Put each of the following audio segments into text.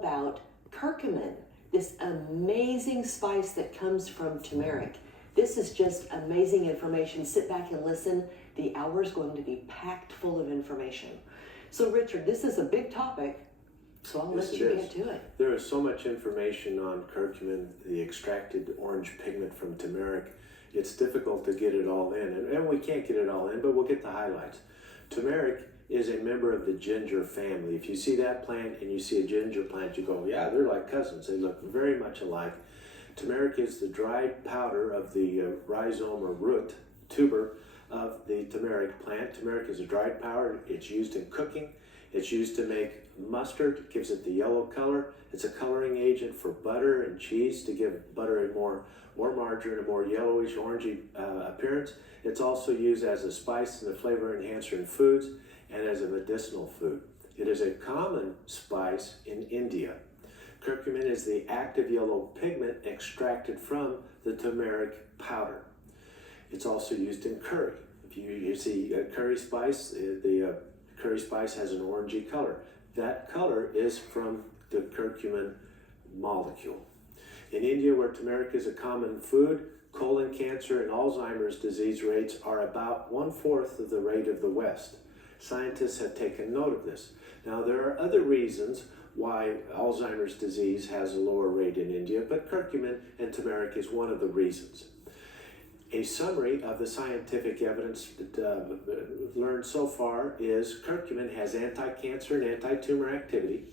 about curcumin, this amazing spice that comes from turmeric. This is just amazing information. Sit back and listen. The hour is going to be packed full of information. So Richard, this is a big topic, so I'll let you get to it. There is so much information on curcumin, the extracted orange pigment from turmeric. It's difficult to get it all in, and we can't get it all in, but we'll get the highlights. Turmeric is a member of the ginger family. If you see that plant and you see a ginger plant, you go, yeah, they're like cousins. They look very much alike. Turmeric is the dried powder of the rhizome or root, tuber of the turmeric plant. Turmeric is a dried powder. It's used in cooking. It's used to make mustard. It gives it the yellow color. It's a coloring agent for butter and cheese to give butter a more, or margarine, a more yellowish, orangey appearance. It's also used as a spice and a flavor enhancer in foods and as a medicinal food. It is a common spice in India. Curcumin is the active yellow pigment extracted from the turmeric powder. It's also used in curry. If you see a curry spice, the curry spice has an orangey color. That color is from the curcumin molecule. In India, where turmeric is a common food, colon cancer and Alzheimer's disease rates are about 1/4 of the rate of the West. Scientists have taken note of this. Now, there are other reasons why Alzheimer's disease has a lower rate in India, but curcumin and turmeric is one of the reasons. A summary of the scientific evidence that learned so far is curcumin has anti-cancer and anti-tumor activity.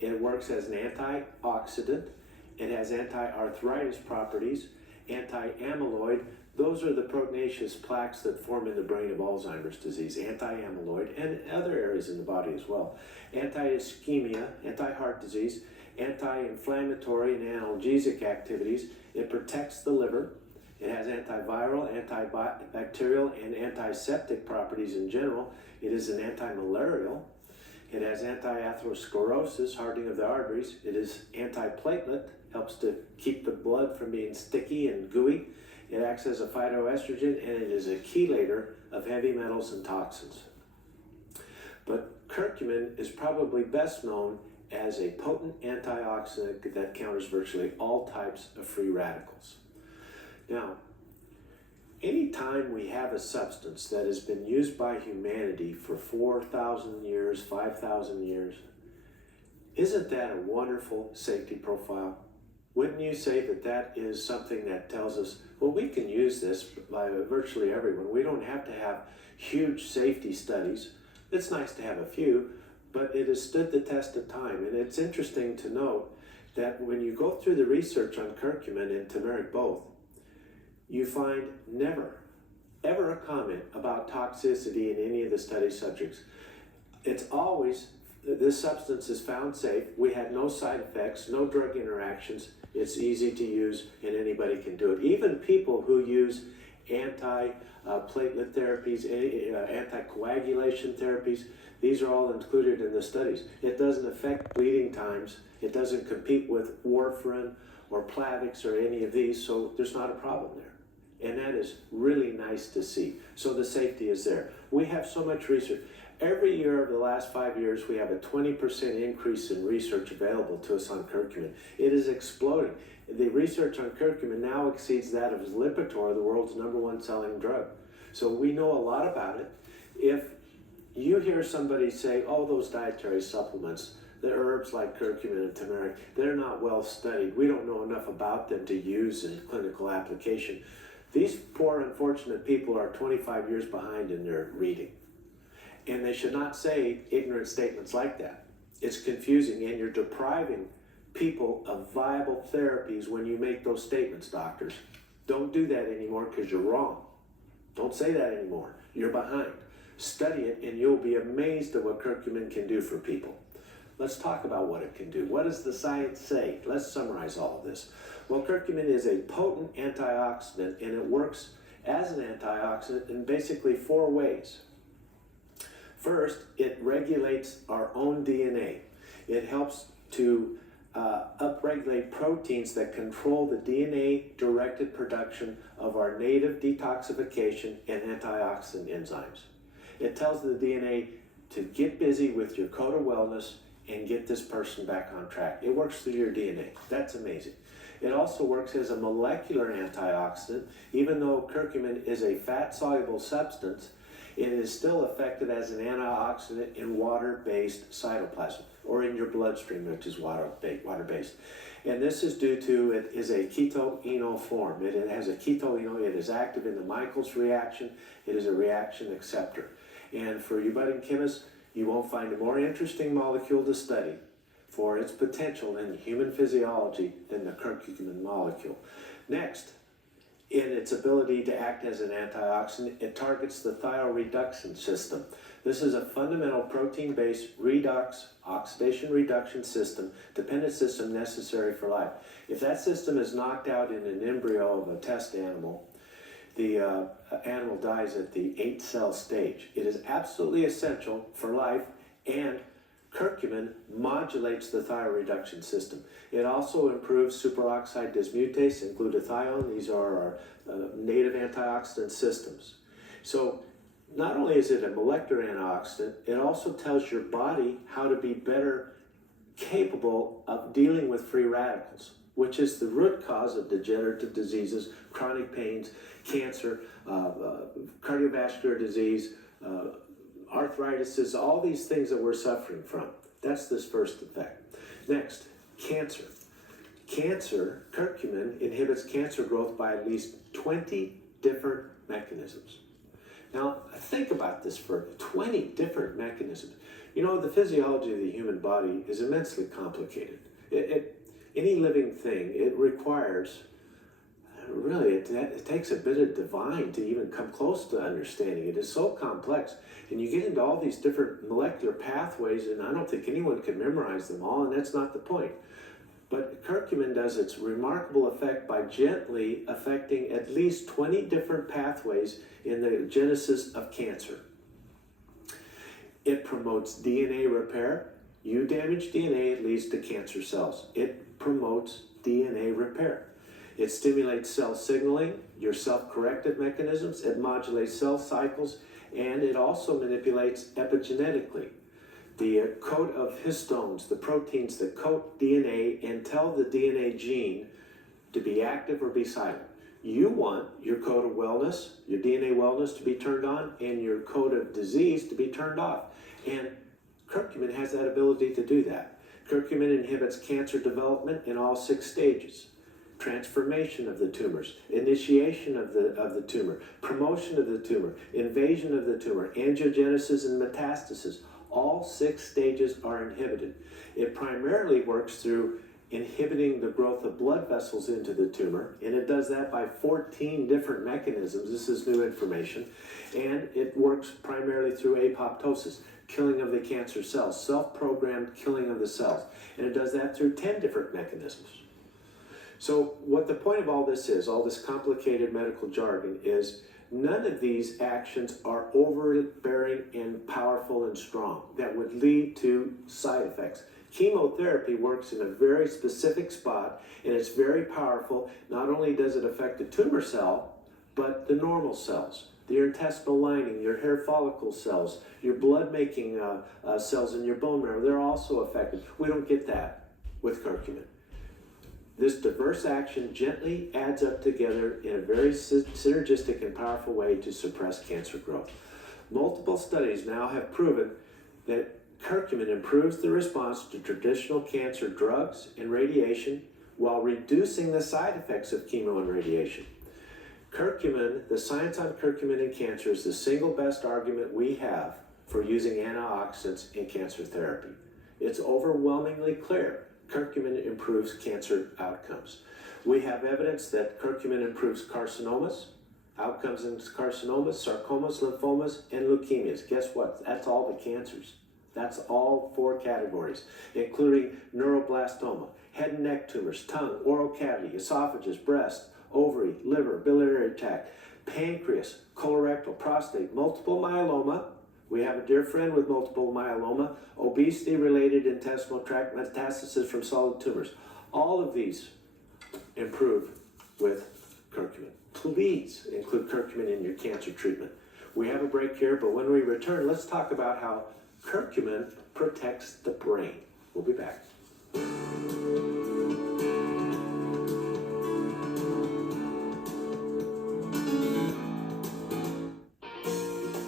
It works as an antioxidant. It has anti-arthritis properties, anti-amyloid. Those are the prognathous plaques that form in the brain of Alzheimer's disease, anti-amyloid, and other areas in the body as well. Anti-ischemia, anti-heart disease, anti-inflammatory and analgesic activities. It protects the liver. It has antiviral, antibacterial, and antiseptic properties in general. It is an antimalarial. It has anti-atherosclerosis, hardening of the arteries. It is antiplatelet, helps to keep the blood from being sticky and gooey. It acts as a phytoestrogen, and it is a chelator of heavy metals and toxins. But curcumin is probably best known as a potent antioxidant that counters virtually all types of free radicals. Now, anytime we have a substance that has been used by humanity for 4,000 years, 5,000 years, isn't that a wonderful safety profile? Wouldn't you say that that is something that tells us, well, we can use this by virtually everyone. We don't have to have huge safety studies. It's nice to have a few, but it has stood the test of time. And it's interesting to note that when you go through the research on curcumin and turmeric both, you find never, ever a comment about toxicity in any of the study subjects. It's always, this substance is found safe. We had no side effects, no drug interactions. It's easy to use and anybody can do it. Even people who use anti-platelet therapies, anticoagulation therapies, these are all included in the studies. It doesn't affect bleeding times. It doesn't compete with warfarin or Plavix or any of these, so there's not a problem there. And that is really nice to see. So the safety is there. We have so much research. Every year over the last 5 years, we have a 20% increase in research available to us on curcumin. It is exploding. The research on curcumin now exceeds that of Lipitor, the world's #1 selling drug. So we know a lot about it. If you hear somebody say, oh, those dietary supplements, the herbs like curcumin and turmeric, they're not well studied. We don't know enough about them to use in clinical application. These poor, unfortunate people are 25 years behind in their reading. And they should not say ignorant statements like that. It's confusing, and you're depriving people of viable therapies when you make those statements, doctors. Don't do that anymore because you're wrong. Don't say that anymore. You're behind. Study it, and you'll be amazed at what curcumin can do for people. Let's talk about what it can do. What does the science say? Let's summarize all of this. Well, curcumin is a potent antioxidant, and it works as an antioxidant in basically 4 ways. First, it regulates our own DNA. It helps to upregulate proteins that control the DNA-directed production of our native detoxification and antioxidant enzymes. It tells the DNA to get busy with your code of wellness and get this person back on track. It works through your DNA. That's amazing. It also works as a molecular antioxidant. Even though curcumin is a fat-soluble substance, it is still effective as an antioxidant in water-based cytoplasm, or in your bloodstream, which is water-based. And this is due to, it is a ketoenol form. It has a ketoenol, it is active in the Michaels reaction, it is a reaction acceptor. And for you budding chemists, you won't find a more interesting molecule to study for its potential in human physiology than the curcumin molecule. Next, in its ability to act as an antioxidant, it targets the thioreduction system. This is a fundamental protein-based redox, oxidation reduction system, dependent system necessary for life. If that system is knocked out in an embryo of a test animal, the animal dies at the 8-cell stage. It is absolutely essential for life, and curcumin modulates the thioreduction system. It also improves superoxide dismutase and glutathione. These are our native antioxidant systems. So not only is it a molecular antioxidant, it also tells your body how to be better capable of dealing with free radicals, which is the root cause of degenerative diseases, chronic pains, cancer, cardiovascular disease, arthritis, all these things that we're suffering from. That's this first effect. Next, cancer. Curcumin inhibits cancer growth by at least 20 different mechanisms. Now, think about this for 20 different mechanisms. You know, the physiology of the human body is immensely complicated. Any living thing, it requires, really, it takes a bit of divine to even come close to understanding. It is so complex. And you get into all these different molecular pathways, and I don't think anyone can memorize them all, and that's not the point. But curcumin does its remarkable effect by gently affecting at least 20 different pathways in the genesis of cancer. It promotes DNA repair. You damage DNA, it leads to cancer cells. It promotes DNA repair. It stimulates cell signaling, your self-corrective mechanisms, it modulates cell cycles, and it also manipulates epigenetically. The coat of histones, the proteins that coat DNA and tell the DNA gene to be active or be silent. You want your code of wellness, your DNA wellness to be turned on, and your code of disease to be turned off. And curcumin has that ability to do that. Curcumin inhibits cancer development in all 6 stages. Transformation of the tumors, initiation of the tumor, promotion of the tumor, invasion of the tumor, angiogenesis and metastasis. All 6 stages are inhibited. It primarily works through inhibiting the growth of blood vessels into the tumor, and it does that by 14 different mechanisms. This is new information. And it works primarily through apoptosis, killing of the cancer cells, self-programmed killing of the cells. And it does that through 10 different mechanisms. So what the point of all this is, all this complicated medical jargon, is none of these actions are overbearing and powerful and strong that would lead to side effects. Chemotherapy works in a very specific spot, and it's very powerful. Not only does it affect the tumor cell, but the normal cells, your intestinal lining, your hair follicle cells, your blood-making cells in your bone marrow, they're also affected. We don't get that with curcumin. This diverse action gently adds up together in a very synergistic and powerful way to suppress cancer growth. Multiple studies now have proven that curcumin improves the response to traditional cancer drugs and radiation while reducing the side effects of chemo and radiation. Curcumin, the science on curcumin in cancer, is the single best argument we have for using antioxidants in cancer therapy. It's overwhelmingly clear. Curcumin improves cancer outcomes. We have evidence that curcumin improves carcinomas, outcomes in carcinomas, sarcomas, lymphomas, and leukemias. Guess what? That's all the cancers. That's all 4 categories, including neuroblastoma, head and neck tumors, tongue, oral cavity, esophagus, breast, ovary, liver, biliary tract, pancreas, colorectal, prostate, multiple myeloma. We have a dear friend with multiple myeloma, obesity-related intestinal tract metastasis from solid tumors. All of these improve with curcumin. Please include curcumin in your cancer treatment. We have a break here, but when we return, let's talk about how curcumin protects the brain. We'll be back.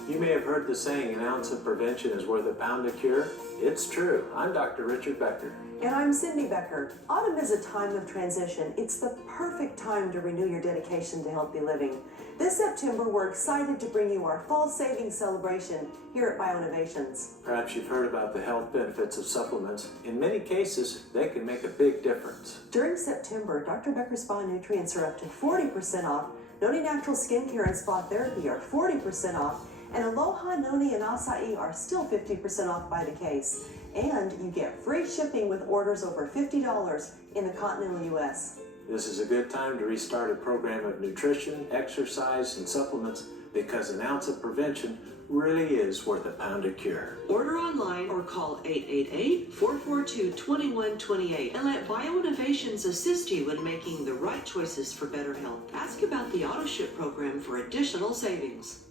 You may have heard the saying, an ounce of prevention is worth a pound of cure. It's true. I'm Dr. Richard Becker. And I'm Cindy Becker. Autumn is a time of transition. It's the perfect time to renew your dedication to healthy living. This September, we're excited to bring you our fall savings celebration here at Bioinnovations. Perhaps you've heard about the health benefits of supplements. In many cases, they can make a big difference. During September, Dr. Becker's Bionutrients are up to 40% off. Noni Natural Skincare and Spa Therapy are 40% off. And Aloha, Noni, and Acai are still 50% off by the case. And you get free shipping with orders over $50 in the continental U.S. This is a good time to restart a program of nutrition, exercise, and supplements because an ounce of prevention really is worth a pound of cure. Order online or call 888-442-2128 and let Bioinnovations assist you in making the right choices for better health. Ask about the AutoShip program for additional savings.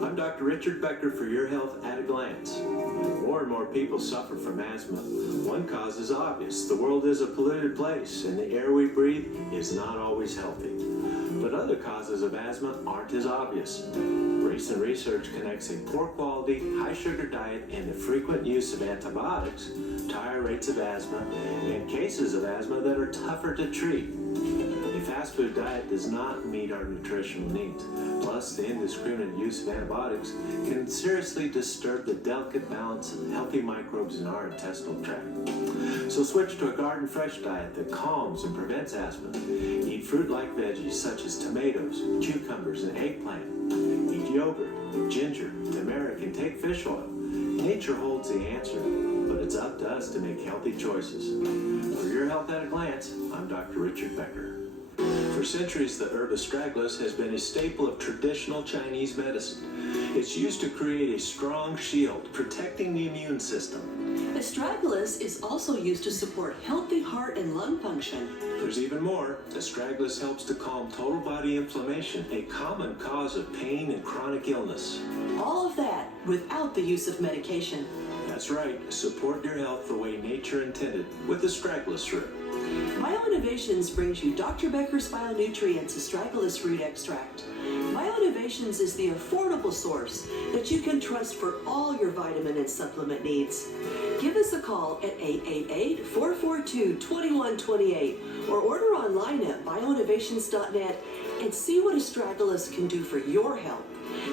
I'm Dr. Richard Becker for Your Health at a Glance. More and more people suffer from asthma. One cause is obvious. The world is a polluted place, and the air we breathe is not always healthy. But other causes of asthma aren't as obvious. Recent research connects a poor quality, high sugar diet and the frequent use of antibiotics to higher rates of asthma and cases of asthma that are tougher to treat. A fast food diet does not meet our nutritional needs. Plus, the indiscriminate use of antibiotics can seriously disturb the delicate balance of healthy microbes in our intestinal tract. So switch to a garden fresh diet that calms and prevents asthma. Eat fruit-like veggies such as tomatoes, cucumbers, and eggplant. Eat yogurt, ginger, turmeric, and take fish oil. Nature holds the answer, but it's up to us to make healthy choices. For Your Health at a Glance, I'm Dr. Richard Becker. For centuries, the herb astragalus has been a staple of traditional Chinese medicine. It's used to create a strong shield, protecting the immune system. Astragalus is also used to support healthy heart and lung function. There's even more. Astragalus helps to calm total body inflammation, a common cause of pain and chronic illness. All of that without the use of medication. That's right. Support your health the way nature intended with astragalus root. Bioinnovations brings you Dr. Becker's Bionutrients Astragalus Root Extract. Bioinnovations is the affordable source that you can trust for all your vitamin and supplement needs. Give us a call at 888-442-2128 or order online at bioinnovations.net and see what astragalus can do for your health.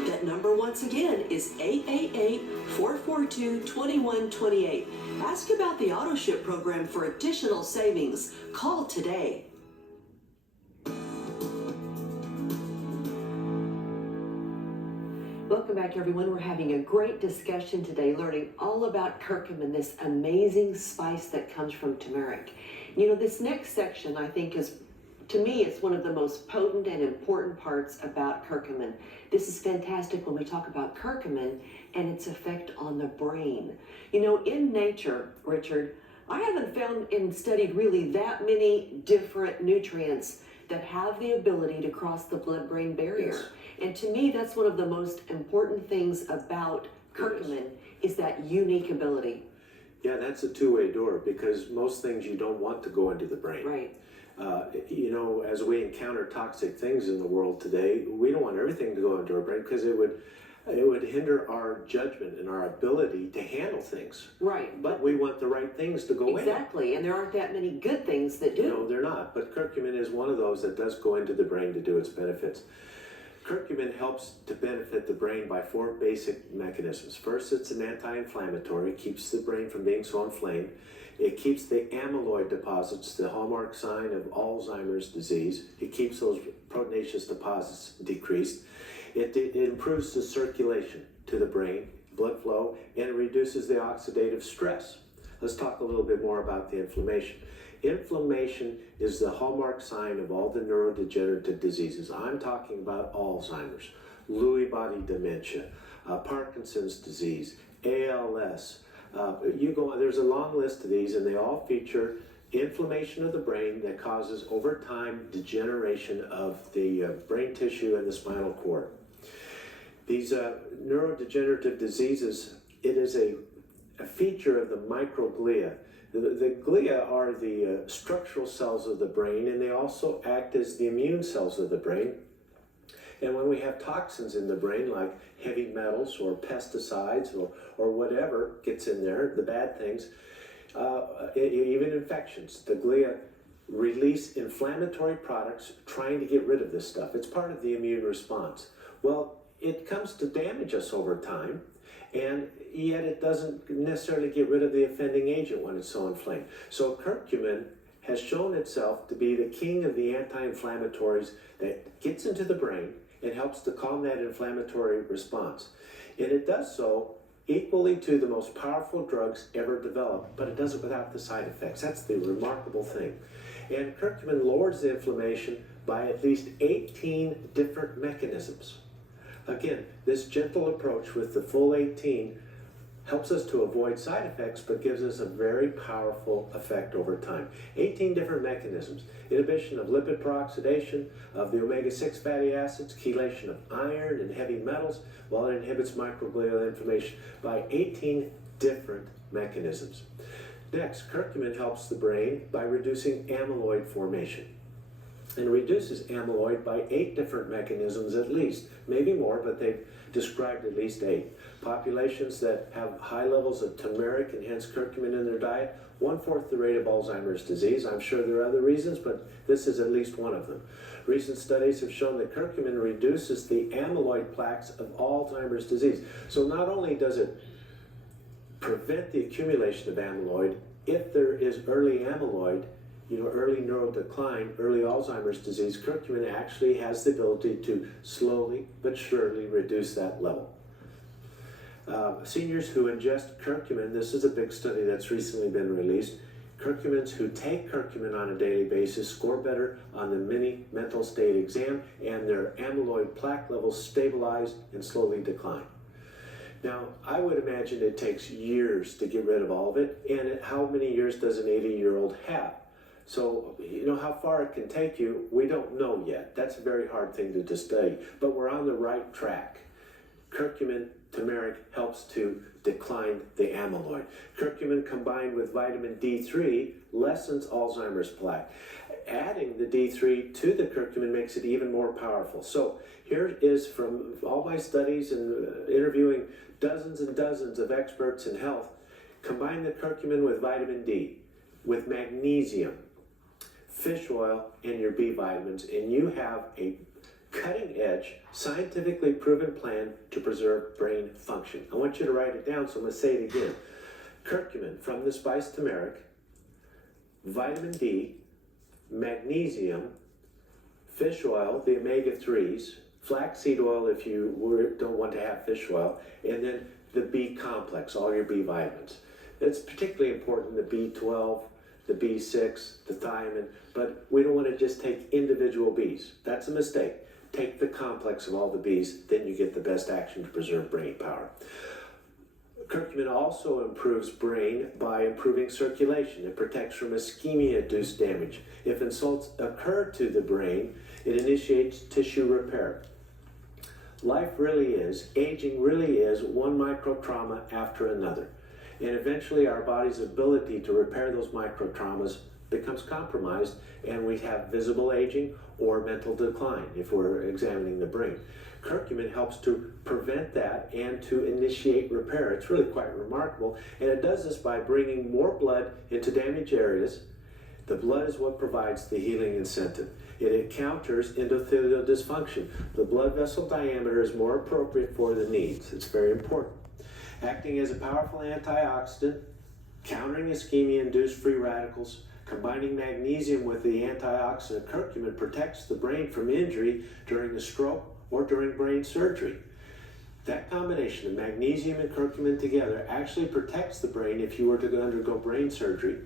That number once again is 888-442-2128. Ask about the AutoShip program for additional savings. Call today. Welcome back, everyone. We're having a great discussion today, learning all about curcumin, this amazing spice that comes from turmeric. You know, this next section, I think, is, to me, it's one of the most potent and important parts about curcumin. This is fantastic when we talk about curcumin and its effect on the brain. You know, in nature, Richard, I haven't found and studied really that many different nutrients that have the ability to cross the blood-brain barrier. Yes. And to me, that's one of the most important things about curcumin is that unique ability. Yeah, that's a two-way door because most things you don't want to go into the brain. Right. You know, as we encounter toxic things in the world today, we don't want everything to go into our brain because it would hinder our judgment and our ability to handle things. Right. But we want the right things to go in. Exactly, and there aren't that many good things that do. No, they're not. But curcumin is one of those that does go into the brain to do its benefits. Curcumin helps to benefit the brain by four basic mechanisms. First, it's an anti-inflammatory, keeps the brain from being so inflamed. It keeps the amyloid deposits, the hallmark sign of Alzheimer's disease. It keeps those proteinaceous deposits decreased. It improves the circulation to the brain, blood flow, and it reduces the oxidative stress. Let's talk a little bit more about the inflammation. Inflammation is the hallmark sign of all the neurodegenerative diseases. I'm talking about Alzheimer's, Lewy body dementia, Parkinson's disease, ALS. There's a long list of these, and they all feature inflammation of the brain that causes, over time, degeneration of the brain tissue and the spinal cord. These neurodegenerative diseases, it is a feature of the microglia. The glia are the structural cells of the brain, and they also act as the immune cells of the brain. And when we have toxins in the brain, like heavy metals or pesticides or whatever gets in there, the bad things, even infections, the glia release inflammatory products trying to get rid of this stuff. It's part of the immune response. Well, it comes to damage us over time, and yet it doesn't necessarily get rid of the offending agent when it's so inflamed. So curcumin has shown itself to be the king of the anti-inflammatories that gets into the brain and helps to calm that inflammatory response. And it does so equally to the most powerful drugs ever developed, but it does it without the side effects. That's the remarkable thing. And curcumin lowers the inflammation by at least 18 different mechanisms. Again, this gentle approach with the full 18 helps us to avoid side effects, but gives us a very powerful effect over time. 18 different mechanisms. Inhibition of lipid peroxidation, of the omega-6 fatty acids, chelation of iron and heavy metals, while it inhibits microglial inflammation by 18 different mechanisms. Next, curcumin helps the brain by reducing amyloid formation. And reduces amyloid by 8 different mechanisms at least, maybe more, but they've described at least 8. Populations that have high levels of turmeric and hence curcumin in their diet, 1/4 the rate of Alzheimer's disease. I'm sure there are other reasons, but this is at least one of them. Recent studies have shown that curcumin reduces the amyloid plaques of Alzheimer's disease. So not only does it prevent the accumulation of amyloid, if there is early amyloid, early neural decline, early Alzheimer's disease, curcumin actually has the ability to slowly but surely reduce that level. Seniors who ingest curcumin, this is a big study that's recently been released, curcumins who take curcumin on a daily basis score better on the mini mental state exam, and their amyloid plaque levels stabilize and slowly decline. Now, I would imagine it takes years to get rid of all of it, and how many years does an 80-year-old have? So, how far it can take you, we don't know yet. That's a very hard thing to study, but we're on the right track. Curcumin, turmeric, helps to decline the amyloid. Curcumin combined with vitamin D3 lessens Alzheimer's plaque. Adding the D3 to the curcumin makes it even more powerful. So here is from all my studies and interviewing dozens and dozens of experts in health. Combine the curcumin with vitamin D, with magnesium, fish oil, and your B vitamins, and you have a cutting-edge, scientifically proven plan to preserve brain function. I want you to write it down, so I'm going to say it again. Curcumin from the spice turmeric, vitamin D, magnesium, fish oil, the omega-3s, flaxseed oil if you don't want to have fish oil, and then the B complex, all your B vitamins. It's particularly important, the B12, the B6, the thiamine, but we don't want to just take individual Bs. That's a mistake. Take the complex of all the Bs, then you get the best action to preserve brain power. Curcumin also improves brain by improving circulation. It protects from ischemia-induced damage. If insults occur to the brain, it initiates tissue repair. Life really is, aging really is one micro-trauma after another. And eventually our body's ability to repair those micro-traumas becomes compromised, and we have visible aging or mental decline if we're examining the brain. Curcumin helps to prevent that and to initiate repair. It's really quite remarkable, and it does this by bringing more blood into damaged areas. The blood is what provides the healing incentive. It counters endothelial dysfunction. The blood vessel diameter is more appropriate for the needs. It's very important. Acting as a powerful antioxidant, countering ischemia-induced free radicals, combining magnesium with the antioxidant curcumin protects the brain from injury during a stroke or during brain surgery. That combination of magnesium and curcumin together actually protects the brain if you were to undergo brain surgery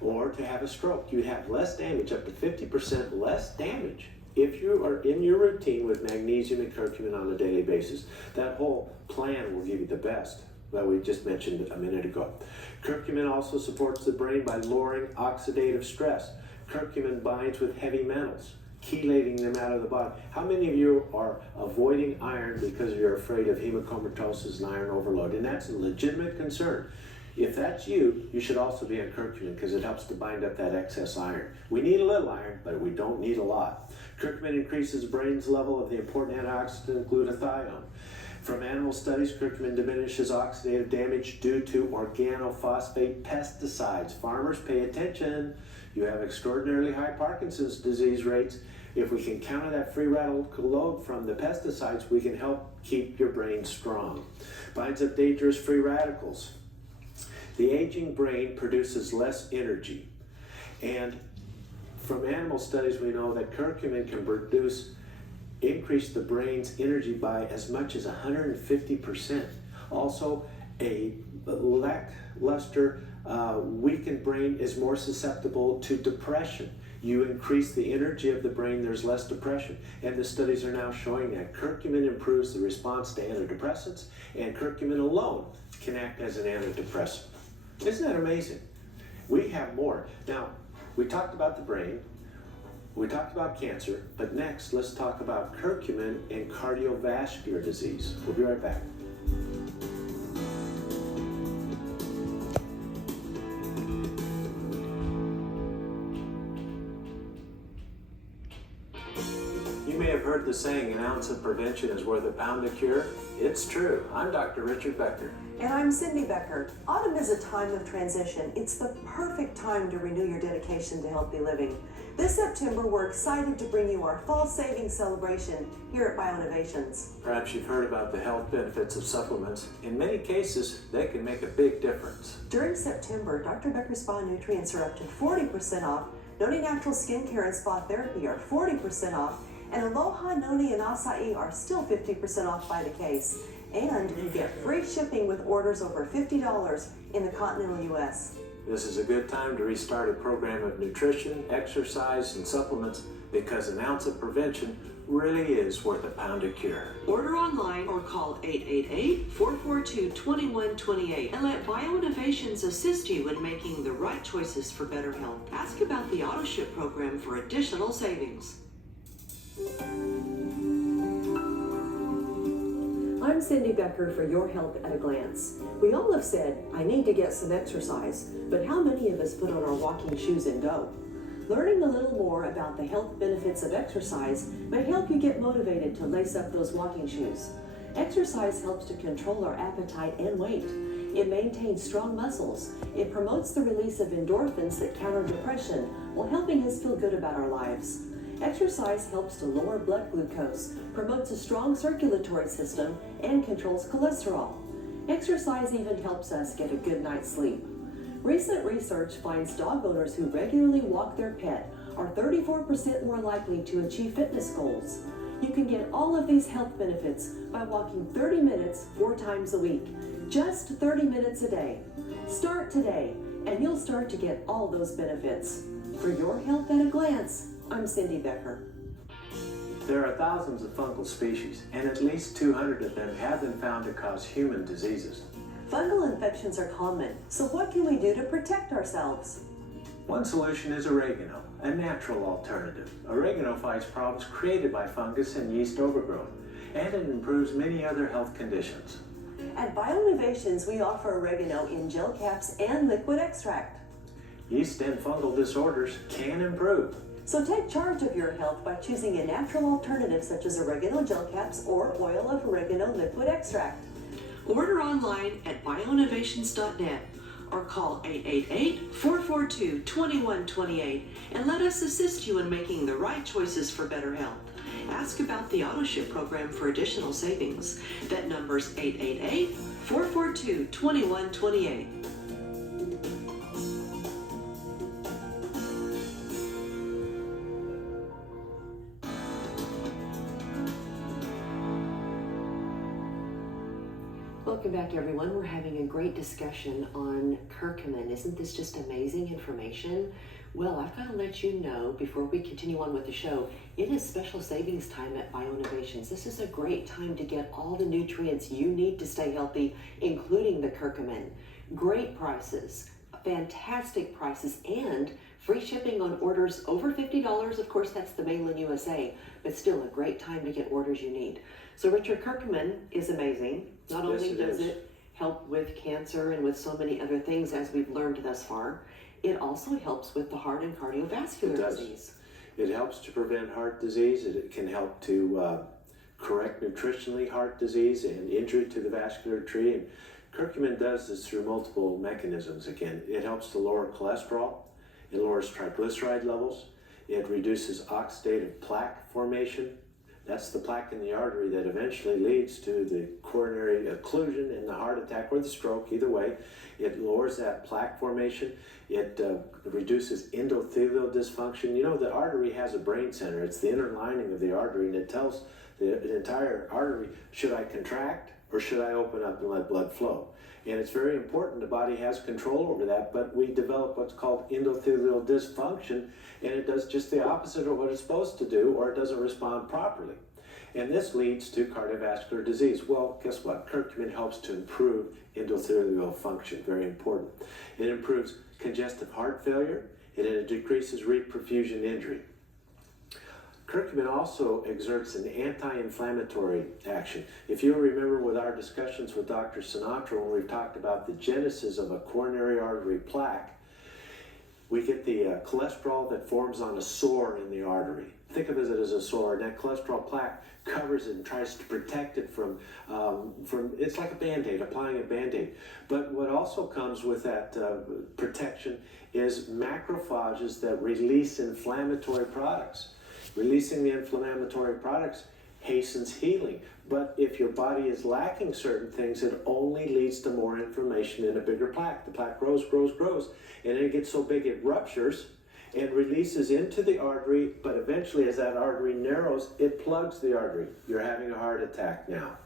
or to have a stroke. You'd have less damage, up to 50% less damage, if you are in your routine with magnesium and curcumin on a daily basis. That whole plan will give you the best that we just mentioned a minute ago. Curcumin also supports the brain by lowering oxidative stress. Curcumin binds with heavy metals, chelating them out of the body. How many of you are avoiding iron because you're afraid of hemochromatosis and iron overload? And that's a legitimate concern. If that's you, you should also be on curcumin because it helps to bind up that excess iron. We need a little iron, but we don't need a lot. Curcumin increases the brain's level of the important antioxidant glutathione. From animal studies, curcumin diminishes oxidative damage due to organophosphate pesticides. Farmers, pay attention. You have extraordinarily high Parkinson's disease rates. If we can counter that free radical load from the pesticides, we can help keep your brain strong. Binds up dangerous free radicals. The aging brain produces less energy. And from animal studies, we know that curcumin can increase the brain's energy by as much as 150%. Also, a lackluster, weakened brain is more susceptible to depression. You increase the energy of the brain, there's less depression. And the studies are now showing that curcumin improves the response to antidepressants, and curcumin alone can act as an antidepressant. Isn't that amazing? We have more. Now, we talked about the brain, we talked about cancer, but next let's talk about curcumin and cardiovascular disease. We'll be right back. You may have heard the saying, an ounce of prevention is worth a pound of cure. It's true. I'm Dr. Richard Becker. And I'm Cindy Becker. Autumn is a time of transition. It's the perfect time to renew your dedication to healthy living. This September, we're excited to bring you our fall savings celebration here at Bioinnovations. Perhaps you've heard about the health benefits of supplements. In many cases, they can make a big difference. During September, Dr. Becker Spa nutrients are up to 40% off. Noni Natural Skincare and Spa Therapy are 40% off. And Aloha, Noni, and Acai are still 50% off by the case. And you get free shipping with orders over $50 in the continental U.S. This is a good time to restart a program of nutrition, exercise, and supplements because an ounce of prevention really is worth a pound of cure. Order online or call 888-442-2128 and let Bioinnovations assist you in making the right choices for better health. Ask about the AutoShip program for additional savings. I'm Cindy Becker for Your Health at a Glance. We all have said, I need to get some exercise, but how many of us put on our walking shoes and go? Learning a little more about the health benefits of exercise may help you get motivated to lace up those walking shoes. Exercise helps to control our appetite and weight. It maintains strong muscles. It promotes the release of endorphins that counter depression while helping us feel good about our lives. Exercise helps to lower blood glucose, promotes a strong circulatory system, and controls cholesterol. Exercise even helps us get a good night's sleep. Recent research finds dog owners who regularly walk their pet are 34% more likely to achieve fitness goals. You can get all of these health benefits by walking 30 minutes 4 times a week, just 30 minutes a day. Start today, and you'll start to get all those benefits. For Your Health at a Glance, I'm Cindy Becker. There are thousands of fungal species, and at least 200 of them have been found to cause human diseases. Fungal infections are common, so what can we do to protect ourselves? One solution is oregano, a natural alternative. Oregano fights problems created by fungus and yeast overgrowth, and it improves many other health conditions. At Bioinnovations, we offer oregano in gel caps and liquid extract. Yeast and fungal disorders can improve. So take charge of your health by choosing a natural alternative such as oregano gel caps or oil of oregano liquid extract. Order online at bioinnovations.net or call 888-442-2128 and let us assist you in making the right choices for better health. Ask about the AutoShip program for additional savings. That number's 888-442-2128. Welcome back, everyone. We're having a great discussion on curcumin. Isn't this just amazing information? Well, I've got to let you know before we continue on with the show, it is special savings time at Bioinnovations. This is a great time to get all the nutrients you need to stay healthy, including the curcumin. Great prices. fantastic prices and free shipping on orders over $50. Of course, that's the mail in USA, but still a great time to get orders you need. So Richard, curcumin is amazing. Not only does it help with cancer and with so many other things as we've learned thus far, it also helps with the heart and cardiovascular disease. It helps to prevent heart disease. It can help to correct nutritionally heart disease and injury to the vascular tree. And curcumin does this through multiple mechanisms. Again, it helps to lower cholesterol. It lowers triglyceride levels. It reduces oxidative plaque formation. That's the plaque in the artery that eventually leads to the coronary occlusion and the heart attack or the stroke, either way. It lowers that plaque formation. It reduces endothelial dysfunction. You know, the artery has a brain center. It's the inner lining of the artery, and it tells the entire artery, should I contract or should I open up and let blood flow? And it's very important the body has control over that, but we develop what's called endothelial dysfunction, and it does just the opposite of what it's supposed to do, or it doesn't respond properly. And this leads to cardiovascular disease. Well, guess what? Curcumin helps to improve endothelial function, very important. It improves congestive heart failure, and it decreases reperfusion injury. Curcumin also exerts an anti-inflammatory action. If you remember with our discussions with Dr. Sinatra when we've talked about the genesis of a coronary artery plaque, we get the cholesterol that forms on a sore in the artery. Think of it as a sore, and that cholesterol plaque covers it and tries to protect it from it's like a Band-Aid, applying a Band-Aid. But what also comes with that protection is macrophages that release inflammatory products. Releasing the inflammatory products hastens healing. But if your body is lacking certain things, it only leads to more inflammation and a bigger plaque. The plaque grows, and then it gets so big it ruptures and releases into the artery, but eventually as that artery narrows, it plugs the artery. You're having a heart attack now.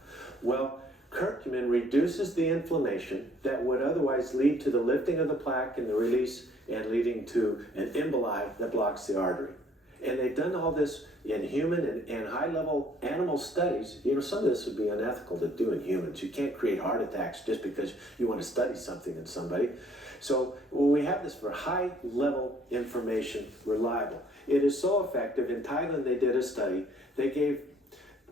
Well, curcumin reduces the inflammation that would otherwise lead to the lifting of the plaque and the release and leading to an emboli that blocks the artery. And they've done all this in human and high-level animal studies. You know, some of this would be unethical to do in humans. You can't create heart attacks just because you want to study something in somebody. So we have this for high-level information, reliable. It is so effective. In Thailand, they did a study. They gave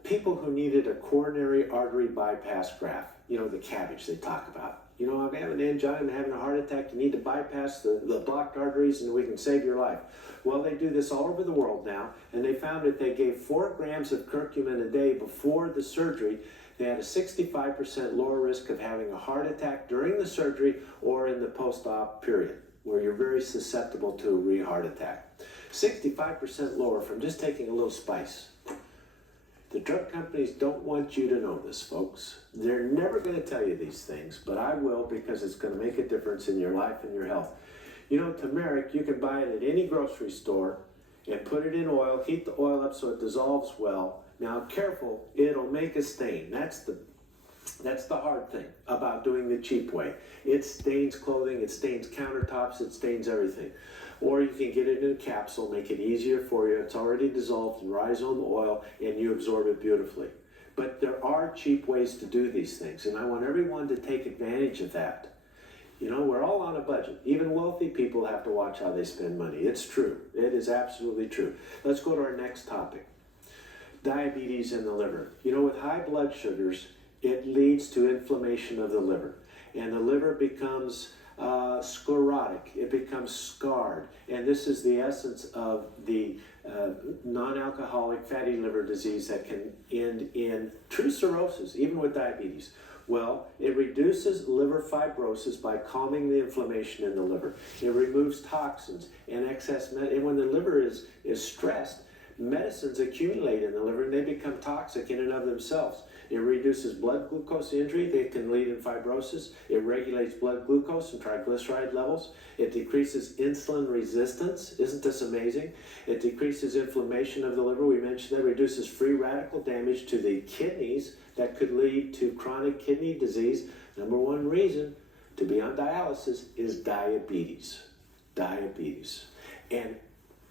people who needed a coronary artery bypass graft, you know, the cabbage they talk about. You know, I'm having an angina, I'm having a heart attack, you need to bypass the blocked arteries and we can save your life. Well, they do this all over the world now, and they found that they gave 4 grams of curcumin a day before the surgery. They had a 65% lower risk of having a heart attack during the surgery or in the post-op period, where you're very susceptible to a re-heart attack. 65% lower from just taking a little spice. The drug companies don't want you to know this, folks. They're never going to tell you these things, but I will, because it's going to make a difference in your life and your health. You know, turmeric, you can buy it at any grocery store and put it in oil, heat the oil up so it dissolves well. Now, careful, it'll make a stain. That's the hard thing about doing the cheap way. It stains clothing, it stains countertops, it stains everything. Or you can get it in a capsule, make it easier for you. It's already dissolved in rhizome oil, and you absorb it beautifully. But there are cheap ways to do these things, and I want everyone to take advantage of that. You know, we're all on a budget. Even wealthy people have to watch how they spend money. It's true. It is absolutely true. Let's go to our next topic. Diabetes in the liver. You know, with high blood sugars, it leads to inflammation of the liver. And the liver becomes sclerotic. It becomes scarred. And this is the essence of the non-alcoholic fatty liver disease that can end in true cirrhosis, even with diabetes. Well, it reduces liver fibrosis by calming the inflammation in the liver. It removes toxins and excess and when the liver is stressed, medicines accumulate in the liver and they become toxic in and of themselves. It reduces blood glucose injury that can lead in fibrosis. It regulates blood glucose and triglyceride levels. It decreases insulin resistance. Isn't this amazing? It decreases inflammation of the liver. We mentioned that. Reduces free radical damage to the kidneys that could lead to chronic kidney disease. Number one reason to be on dialysis is diabetes. Diabetes. And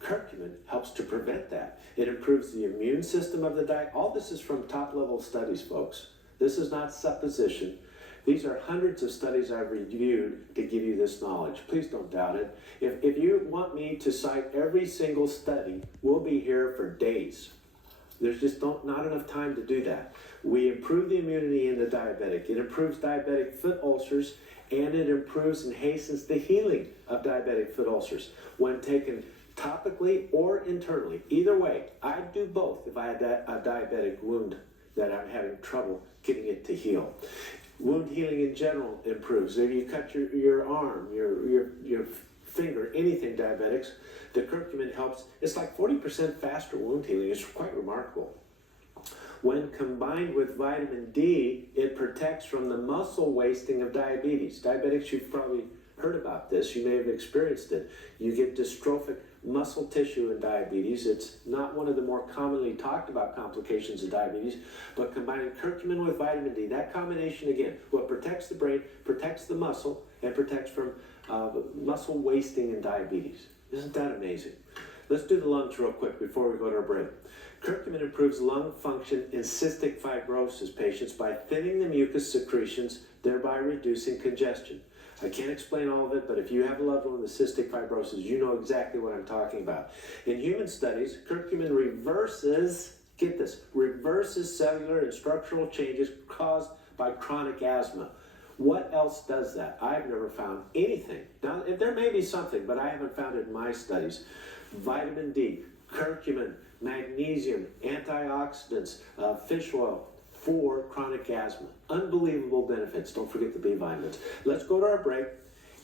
curcumin helps to prevent that. It improves the immune system of the diet. All this is from top-level studies, folks. This is not supposition. These are hundreds of studies I've reviewed to give you this knowledge. Please don't doubt it. If you want me to cite every single study, we'll be here for days. There's just not enough time to do that. We improve the immunity in the diabetic. It improves diabetic foot ulcers, and it improves and hastens the healing of diabetic foot ulcers when taken topically or internally. Either way, I'd do both if I had a diabetic wound that I'm having trouble getting it to heal. Wound healing in general improves. If you cut your arm, your finger, anything diabetics, the curcumin helps. It's like 40% faster wound healing. It's quite remarkable. When combined with vitamin D, it protects from the muscle wasting of diabetes. Diabetics, you've probably heard about this. You may have experienced it. You get dystrophic muscle tissue in diabetes. It's not one of the more commonly talked about complications of diabetes, but combining curcumin with vitamin D, that combination again, what protects the brain, protects the muscle, and protects from muscle wasting in diabetes. Isn't that amazing? Let's do the lungs real quick before we go to our break. Curcumin improves lung function in cystic fibrosis patients by thinning the mucus secretions, thereby reducing congestion. I can't explain all of it, but if you have a loved one with cystic fibrosis, you know exactly what I'm talking about. In human studies, curcumin reverses, get this, reverses cellular and structural changes caused by chronic asthma. What else does that? I've never found anything. Now, there may be something, but I haven't found it in my studies. Vitamin D, curcumin, magnesium, antioxidants, fish oil for chronic asthma. Unbelievable benefits. Don't forget the B vitamins. Let's go to our break,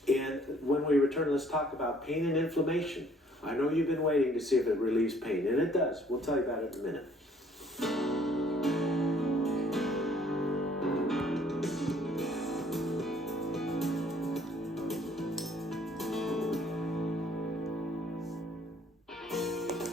and when we return, let's talk about pain and inflammation. I know you've been waiting to see if it relieves pain, and it does. We'll tell you about it in a minute.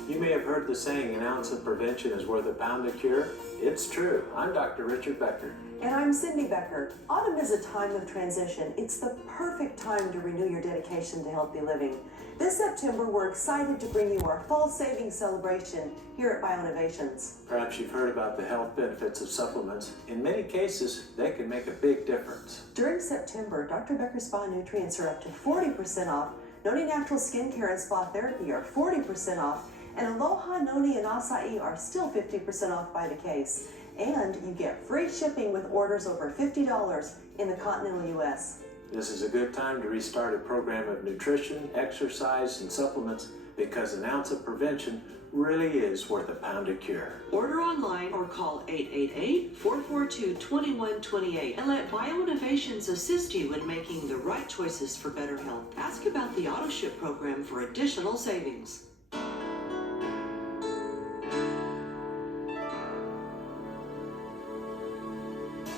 You may have heard the saying, an ounce of prevention is worth a pound of cure. It's true. I'm Dr. Richard Becker. And I'm Cindy Becker. Autumn is a time of transition. It's the perfect time to renew your dedication to healthy living. This September, we're excited to bring you our fall savings celebration here at Bioinnovations. Perhaps you've heard about the health benefits of supplements. In many cases, they can make a big difference. During September, Dr. Becker Spa nutrients are up to 40% off. Noni Natural Skincare and Spa Therapy are 40% off. And Aloha, Noni, and Acai are still 50% off by the case. And you get free shipping with orders over $50 in the continental U.S. This is a good time to restart a program of nutrition, exercise, and supplements because an ounce of prevention really is worth a pound of cure. Order online or call 888-442-2128 and let Bioinnovations assist you in making the right choices for better health. Ask about the AutoShip program for additional savings.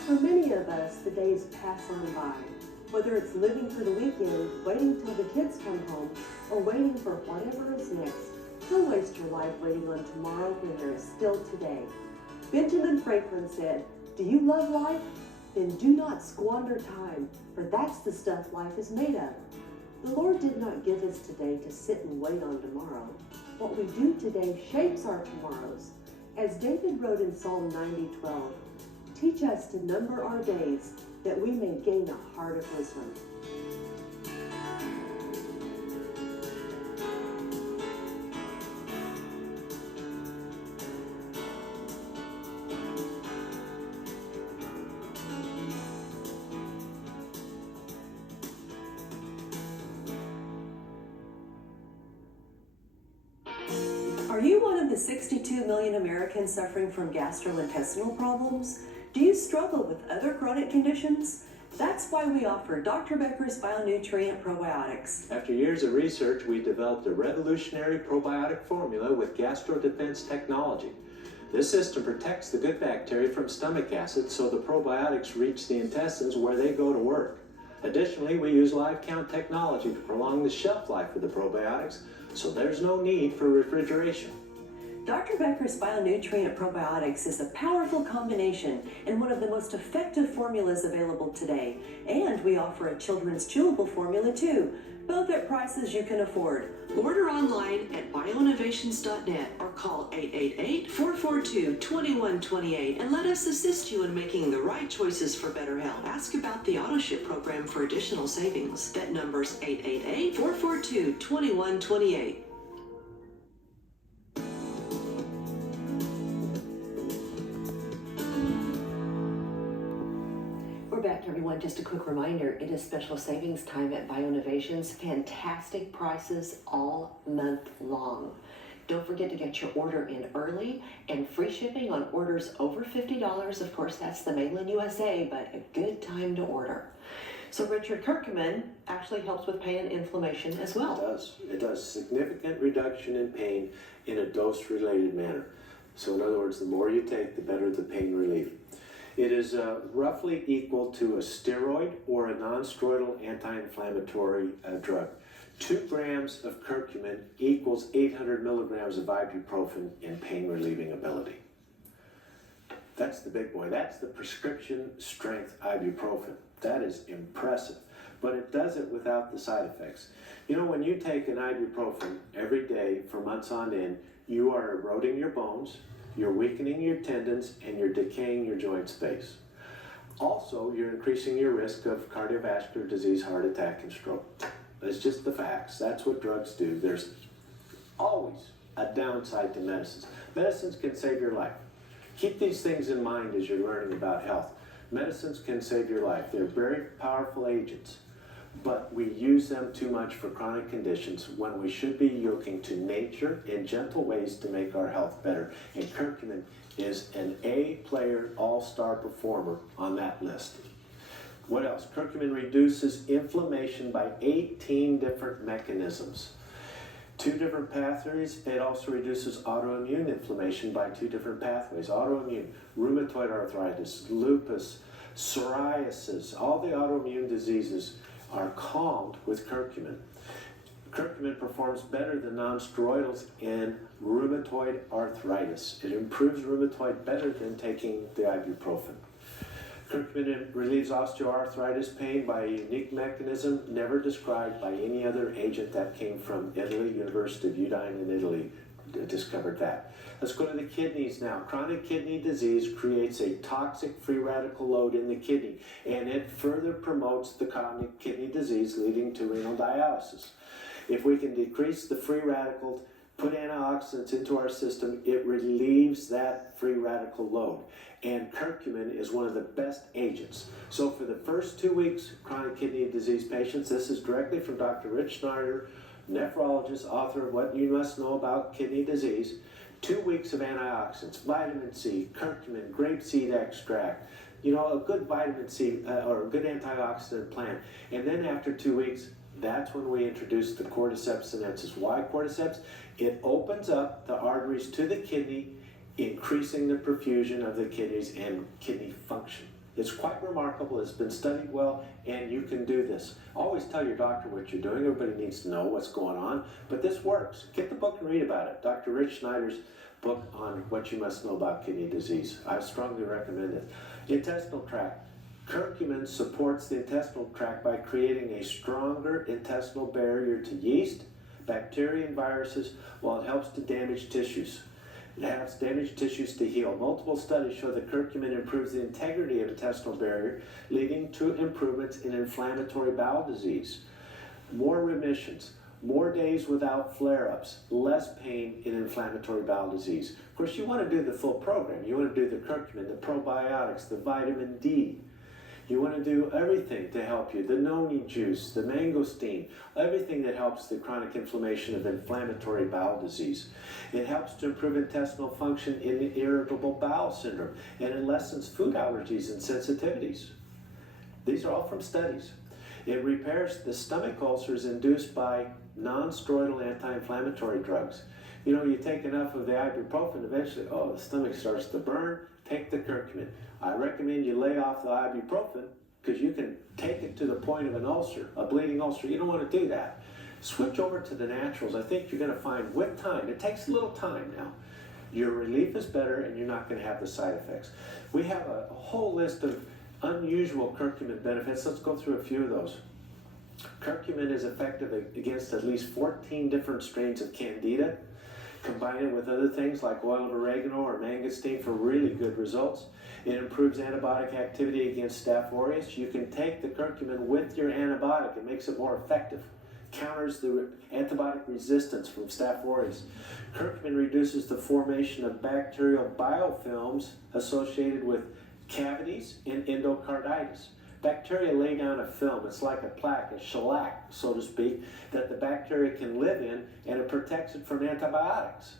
For many of us, the days pass on by. Whether it's living for the weekend, waiting till the kids come home, or waiting for whatever is next, don't waste your life waiting on tomorrow when there is still today. Benjamin Franklin said, "Do you love life? Then do not squander time, for that's the stuff life is made of." The Lord did not give us today to sit and wait on tomorrow. What we do today shapes our tomorrows. As David wrote in Psalm 90:12, "Teach us to number our days, that we may gain a heart of wisdom." Are you one of the 62 million Americans suffering from gastrointestinal problems? Do you struggle with other chronic conditions? That's why we offer Dr. Becker's Bionutrient Probiotics. After years of research, we developed a revolutionary probiotic formula with gastrodefense technology. This system protects the good bacteria from stomach acid so the probiotics reach the intestines where they go to work. Additionally, we use live count technology to prolong the shelf life of the probiotics, so there's no need for refrigeration. Dr. Becker's Bionutrient Probiotics is a powerful combination and one of the most effective formulas available today. And we offer a children's chewable formula too, both at prices you can afford. Order online at bioinnovations.net or call 888-442-2128 and let us assist you in making the right choices for better health. Ask about the AutoShip program for additional savings. That number's 888-442-2128. Back, everyone. Just a quick reminder, it is special savings time at BioInnovations. Fantastic prices all month long. Don't forget to get your order in early and free shipping on orders over $50. Of course, that's the mainland USA, but a good time to order. So Richard, curcumin actually helps with pain and inflammation as well. It does. It does. Significant reduction in pain in a dose-related manner. So in other words, the more you take, the better the pain relief. It is roughly equal to a steroid or a non-steroidal anti-inflammatory drug. 2 grams of curcumin equals 800 milligrams of ibuprofen in pain-relieving ability. That's the big boy. That's the prescription strength ibuprofen. That is impressive. But it does it without the side effects. You know, when you take an ibuprofen every day for months on end, you are eroding your bones, you're weakening your tendons, and you're decaying your joint space. Also, you're increasing your risk of cardiovascular disease, heart attack, and stroke. That's just the facts. That's what drugs do. There's always a downside to medicines. Medicines can save your life. Keep these things in mind as you're learning about health. Medicines can save your life. They're very powerful agents, but we use them too much for chronic conditions when we should be looking to nature in gentle ways to make our health better. And curcumin is an A-player, all-star performer on that list. What else? Curcumin reduces inflammation by 18 different mechanisms. 2 different pathways. It also reduces autoimmune inflammation by 2 different pathways. Autoimmune, rheumatoid arthritis, lupus, psoriasis, all the autoimmune diseases are calmed with curcumin. Curcumin performs better than non-steroidals in rheumatoid arthritis. It improves rheumatoid better than taking the ibuprofen. Curcumin relieves osteoarthritis pain by a unique mechanism never described by any other agent that came from Italy. University of Udine in Italy discovered that. Let's go to the kidneys now. Chronic kidney disease creates a toxic free radical load in the kidney, and it further promotes the chronic kidney disease, leading to renal dialysis. If we can decrease the free radicals, put antioxidants into our system, it relieves that free radical load. And curcumin is one of the best agents. So for the first 2 weeks, chronic kidney disease patients, this is directly from Dr. Rich Snyder, nephrologist, author of What You Must Know About Kidney Disease. 2 weeks of antioxidants, vitamin C, curcumin, grapeseed extract, you know, a good vitamin C or a good antioxidant plant. And then after 2 weeks, that's when we introduce the cordyceps sinensis. Why cordyceps? It opens up the arteries to the kidney, increasing the perfusion of the kidneys and kidney function. It's quite remarkable. It's been studied well, and you can do this. Always tell your doctor what you're doing. Everybody needs to know what's going on, but this works. Get the book and read about it. Dr. Rich Snyder's book on What You Must Know About Kidney Disease. I strongly recommend it. Intestinal tract. Curcumin supports the intestinal tract by creating a stronger intestinal barrier to yeast, bacteria, and viruses, while it helps to damage tissues. It has damaged tissues to heal. Multiple studies show that curcumin improves the integrity of the intestinal barrier, leading to improvements in inflammatory bowel disease. More remissions, more days without flare-ups, less pain in inflammatory bowel disease. Of course, you want to do the full program. You want to do the curcumin, the probiotics, the vitamin D. You want to do everything to help you. The noni juice, the mangosteen, everything that helps the chronic inflammation of inflammatory bowel disease. It helps to improve intestinal function in irritable bowel syndrome, and it lessens food allergies and sensitivities. These are all from studies. It repairs the stomach ulcers induced by non-steroidal anti-inflammatory drugs. You know, you take enough of the ibuprofen, eventually, the stomach starts to burn. Take the curcumin. I recommend you lay off the ibuprofen because you can take it to the point of an ulcer, a bleeding ulcer. You don't want to do that. Switch over to the naturals. I think you're going to find with time, it takes a little time now, Your relief is better and you're not going to have the side effects. We have a whole list of unusual curcumin benefits. Let's go through a few of those. Curcumin is effective against at least 14 different strains of Candida. Combine it with other things like oil of oregano or mangosteen for really good results. It improves antibiotic activity against Staph aureus. You can take the curcumin with your antibiotic. It makes it more effective. Counters the antibiotic resistance from Staph aureus. Curcumin reduces the formation of bacterial biofilms associated with cavities and endocarditis. Bacteria lay down a film, it's like a plaque, a shellac, so to speak, that the bacteria can live in, and it protects it from antibiotics.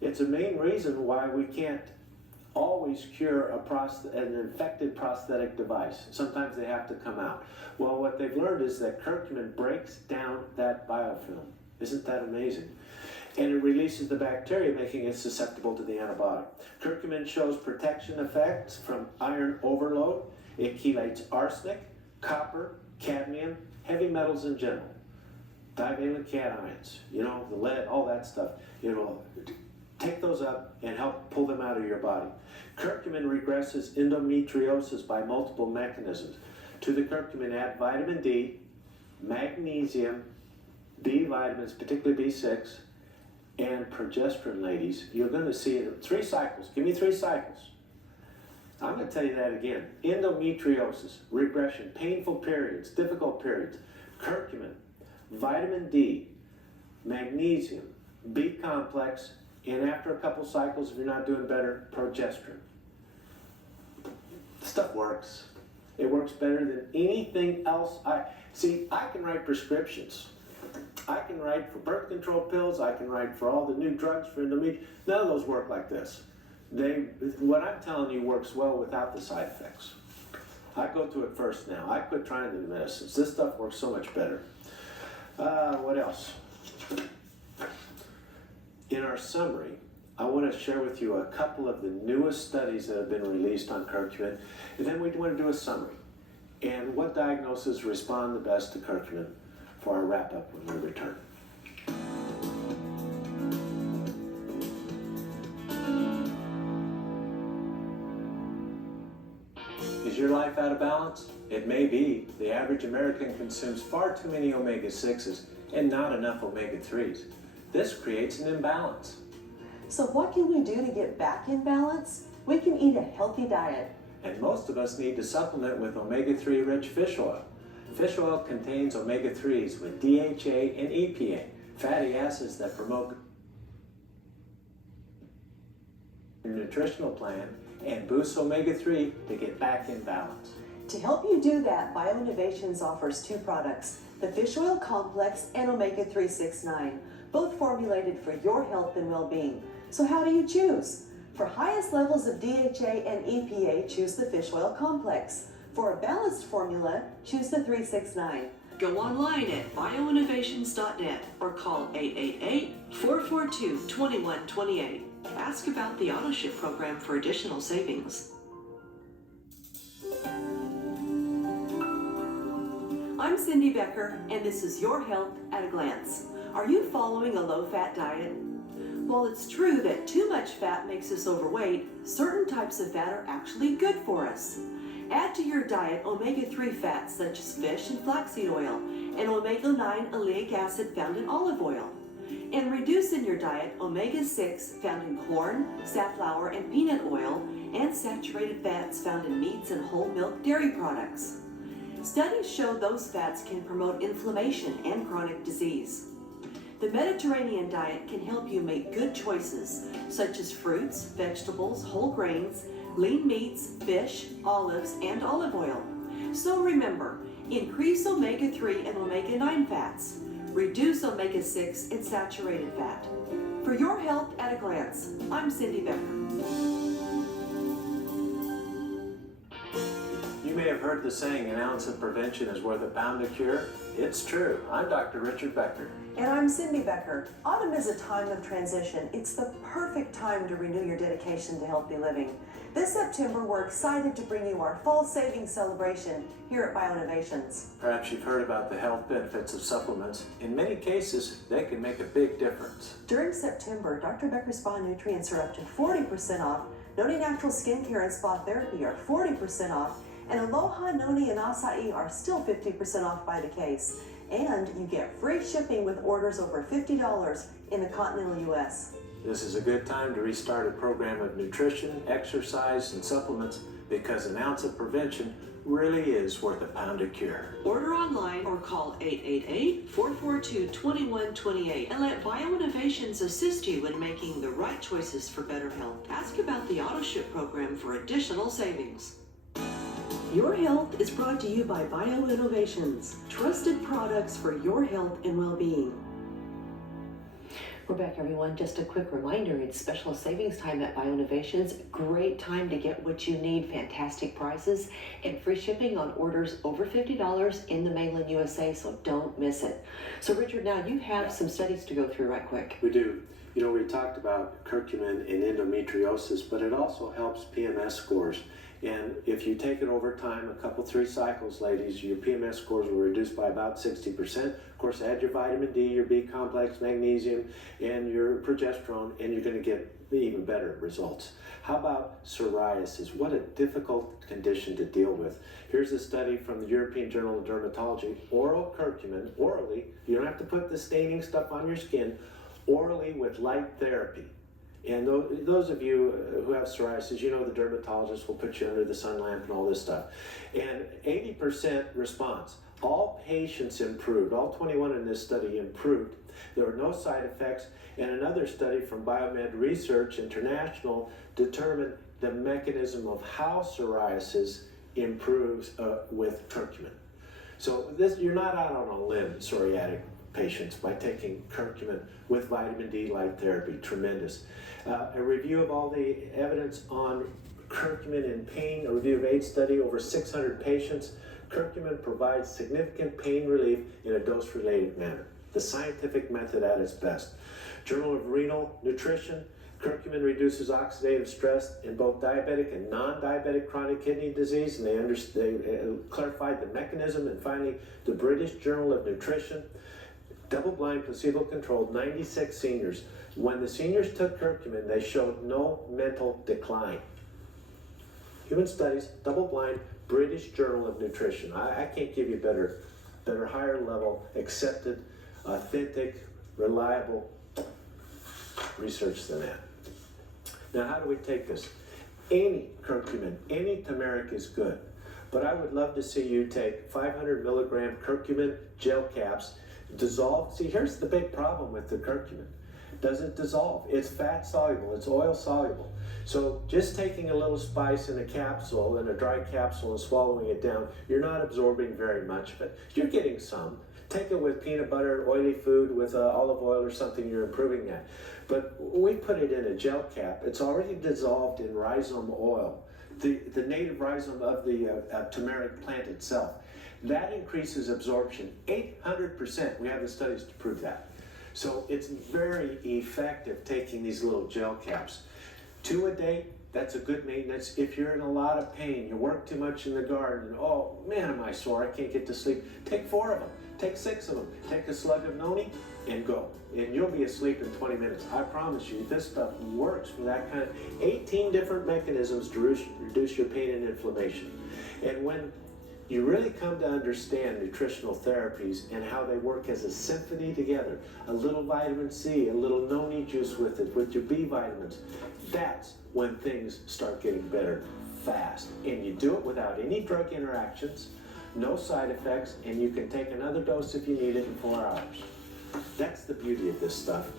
It's a main reason why we can't always cure an infected prosthetic device. Sometimes they have to come out. Well, what they've learned is that curcumin breaks down that biofilm. Isn't that amazing? And it releases the bacteria, making it susceptible to the antibiotic. Curcumin shows protection effects from iron overload. It chelates arsenic, copper, cadmium, heavy metals in general. Divalent cations, the lead, all that stuff. It'll take those up and help pull them out of your body. Curcumin regresses endometriosis by multiple mechanisms. To the curcumin, add vitamin D, magnesium, B vitamins, particularly B6, and progesterone, ladies. You're going to see it 3 cycles. Give me 3 cycles. I'm going to tell you that again. Endometriosis, regression, painful periods, difficult periods. Curcumin, vitamin D, magnesium, B complex, and after a couple cycles, if you're not doing better, progesterone. Stuff works. It works better than anything else. I can write prescriptions. I can write for birth control pills. I can write for all the new drugs for endometriosis. None of those work like this. What I'm telling you works well without the side effects. I go to it first now. I quit trying the medicines. This stuff works so much better. What else? In our summary, I want to share with you a couple of the newest studies that have been released on curcumin, and then we want to do a summary and what diagnoses respond the best to curcumin for our wrap-up when we return. Is your life out of balance? It may be. The average American consumes far too many omega-6s and not enough omega-3s. This creates an imbalance. So what can we do to get back in balance? We can eat a healthy diet. And most of us need to supplement with omega-3 rich fish oil. Fish oil contains omega-3s with DHA and EPA, fatty acids that promote your nutritional plan and boosts omega-3 to get back in balance. To help you do that, BioInnovations offers 2 products, the Fish Oil Complex and Omega 369, both formulated for your health and well-being. So how do you choose? For highest levels of DHA and EPA, choose the Fish Oil Complex. For a balanced formula, choose the 369. Go online at bioinnovations.net or call 888-442-2128. Ask about the AutoShip program for additional savings. I'm Cindy Becker, and this is Your Health at a Glance. Are you following a low-fat diet? While it's true that too much fat makes us overweight, certain types of fat are actually good for us. Add to your diet omega-3 fats such as fish and flaxseed oil, and omega-9 oleic acid found in olive oil. And reduce in your diet omega-6 found in corn, safflower, and peanut oil, and saturated fats found in meats and whole milk dairy products. Studies show those fats can promote inflammation and chronic disease. The Mediterranean diet can help you make good choices, such as fruits, vegetables, whole grains, lean meats, fish, olives, and olive oil. So remember, increase omega-3 and omega-9 fats. Reduce omega-6 and saturated fat. For your health at a glance, I'm Cindy Becker. You may have heard the saying, an ounce of prevention is worth a pound of cure. It's true. I'm Dr. Richard Becker. And I'm Cindy Becker. Autumn is a time of transition. It's the perfect time to renew your dedication to healthy living. This September, we're excited to bring you our fall savings celebration here at BioInnovations. Perhaps you've heard about the health benefits of supplements. In many cases, they can make a big difference. During September, Dr. Becker Spa nutrients are up to 40% off. Noni Natural Skincare and Spa Therapy are 40% off. And Aloha, Noni, and Acai are still 50% off by the case. And you get free shipping with orders over $50 in the continental U.S. This is a good time to restart a program of nutrition, exercise, and supplements because an ounce of prevention really is worth a pound of cure. Order online or call 888-442-2128 and let BioInnovations assist you in making the right choices for better health. Ask about the AutoShip program for additional savings. Your Health is brought to you by BioInnovations, trusted products for your health and well-being. We're back, everyone. Just a quick reminder, it's special savings time at BioInnovations. Great time to get what you need, fantastic prices, and free shipping on orders over $50 in the mainland USA, so don't miss it. So Richard, now you have some studies to go through right quick. We do. You know, we talked about curcumin in endometriosis, but it also helps PMS scores. And if you take it over time, a couple, 3 cycles, ladies, your PMS scores will reduce by about 60%. Of course, add your vitamin D, your B complex, magnesium, and your progesterone, and you're going to get even better results. How about psoriasis? What a difficult condition to deal with. Here's a study from the European Journal of Dermatology. Oral curcumin, orally, you don't have to put the staining stuff on your skin, orally with light therapy. And those of you who have psoriasis, you know the dermatologist will put you under the sun lamp and all this stuff. And 80% response. All patients improved. All 21 in this study improved. There were no side effects. And another study from Biomed Research International determined the mechanism of how psoriasis improves with curcumin. So you're not out on a limb, psoriatic patients, by taking curcumin with vitamin D light therapy. Tremendous. A review of all the evidence on curcumin in pain, a review of 8 study over 600 patients. Curcumin provides significant pain relief in a dose-related manner. The scientific method at its best. Journal of Renal Nutrition, curcumin reduces oxidative stress in both diabetic and non-diabetic chronic kidney disease, and they clarified the mechanism. And finally, the British Journal of Nutrition, double-blind, placebo-controlled, 96 seniors. When the seniors took curcumin, they showed no mental decline. Human studies, double-blind, British Journal of Nutrition. I can't give you better, higher level, accepted, authentic, reliable research than that. Now, how do we take this? Any curcumin, any turmeric is good, but I would love to see you take 500 milligram curcumin gel caps, dissolve. See, here's the big problem with the curcumin. Doesn't dissolve. It's fat soluble, it's oil soluble. So just taking a little spice in a capsule, in a dry capsule, and swallowing it down, you're not absorbing very much of it. You're getting some. Take it with peanut butter, oily food, with olive oil or something, you're improving that. But we put it in a gel cap. It's already dissolved in rhizome oil, the native rhizome of the turmeric plant itself. That increases absorption 800%. We have the studies to prove that. So it's very effective taking these little gel caps. 2 a day, that's a good maintenance. If you're in a lot of pain, you work too much in the garden, oh man, am I sore, I can't get to sleep. Take 4 of them, take 6 of them, take a slug of noni and go. And you'll be asleep in 20 minutes. I promise you, this stuff works for that kind of 18 different mechanisms to reduce your pain and inflammation. And when you really come to understand nutritional therapies and how they work as a symphony together, a little vitamin C, a little noni juice with it, with your B vitamins, that's when things start getting better fast. And you do it without any drug interactions, no side effects, and you can take another dose if you need it in 4 hours. That's the beauty of this stuff.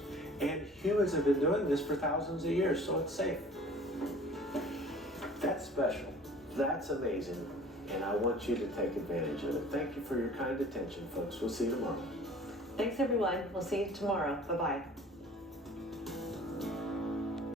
And humans have been doing this for thousands of years, so it's safe. That's special. That's amazing. And I want you to take advantage of it. Thank you for your kind attention, folks. We'll see you tomorrow. Thanks, everyone. We'll see you tomorrow. Bye-bye.